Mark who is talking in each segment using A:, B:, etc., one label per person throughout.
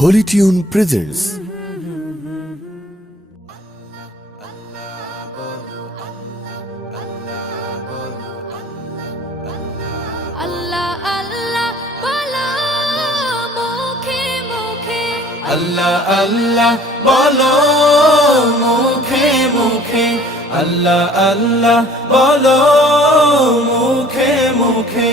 A: Holy tune presents
B: Allah Allah বলো মুখে মুখে।
C: আল্লাহ আল্লাহ বলো মুখে মুখে।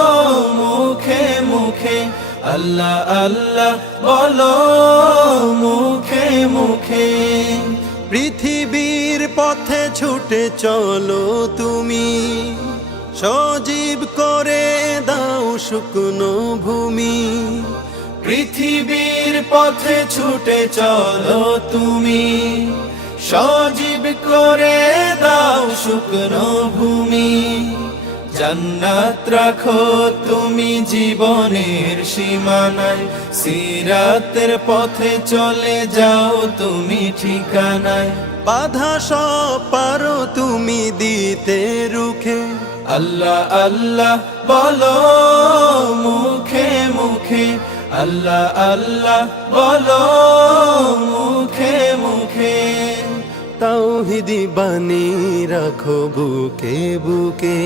C: আল্লাহ আল্লাহ, বলো মুখে মুখে,
D: পৃথিবীর পথে ছুটে চলো তুমি। সজীব করে দাও শুকনো ভূমি।
C: পৃথিবীর পথে ছুটে চলো তুমি। সজীব করে দাও শুকনো ভূমি। জান্নাত রাখো তুমি জীবনের সীমানায়। সিরাতের পথে চলে যাও তুমি ঠিকানায়।
D: বাধা সব পারো তুমি দিতে রুখে।
C: আল্লাহ আল্লাহ বলো মুখে মুখে। আল্লাহ আল্লাহ বলো মুখে মুখে
D: তাওহিদি বানি রাখো বুকে বুকে।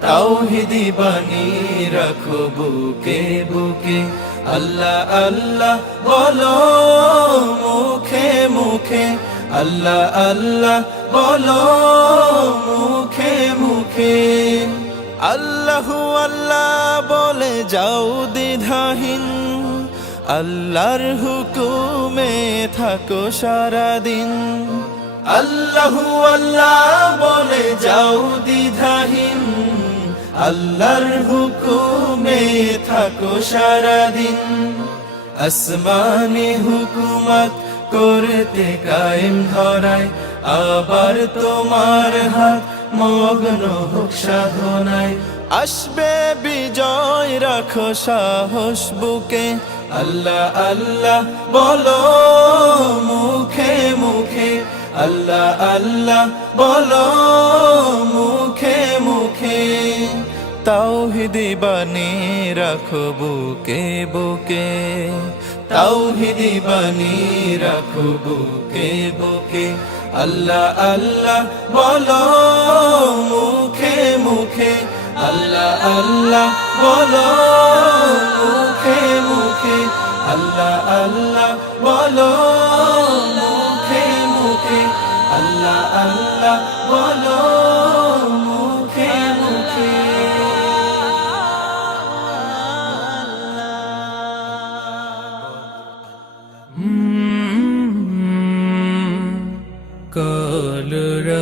C: তাওহিদি বানি রাখো বুকে বুকে। আল্লাহ আল্লাহ বলো মুখে মুখে। আল্লাহ আল্লাহ বলো মুখে মুখে। আল্লাহু আল্লাহ বলে যাও দ্বিধাহীন। আল্লাহর হুকুমে থাকো সারাদিন। আল্লাহু আল্লাহ বলে যাও দ্বিধাহীন। আল্লাহর হুকুমে থাকো সারাদিন। আসমানি হুকুমত করতে কায়েম ধরায় আবার তোমার হাত মগ্ন হোক সাধনায়। আসবে বিজয় রাখো সাহস বুকে। আল্লাহ আল্লাহ, বলো মুখে মুখে। আল্লাহ আল্লাহ, বলো মুখে মুখে। তাওহিদি বানি রাখো বুকে বুকে। তাওহিদি বানি রাখো বুকে বুকে। আল্লাহ আল্লাহ, বলো মুখে মুখে। আল্লাহ আল্লাহ, বলো আল্লাহ আল্লাহ বলো মুখে মুখে। কলরা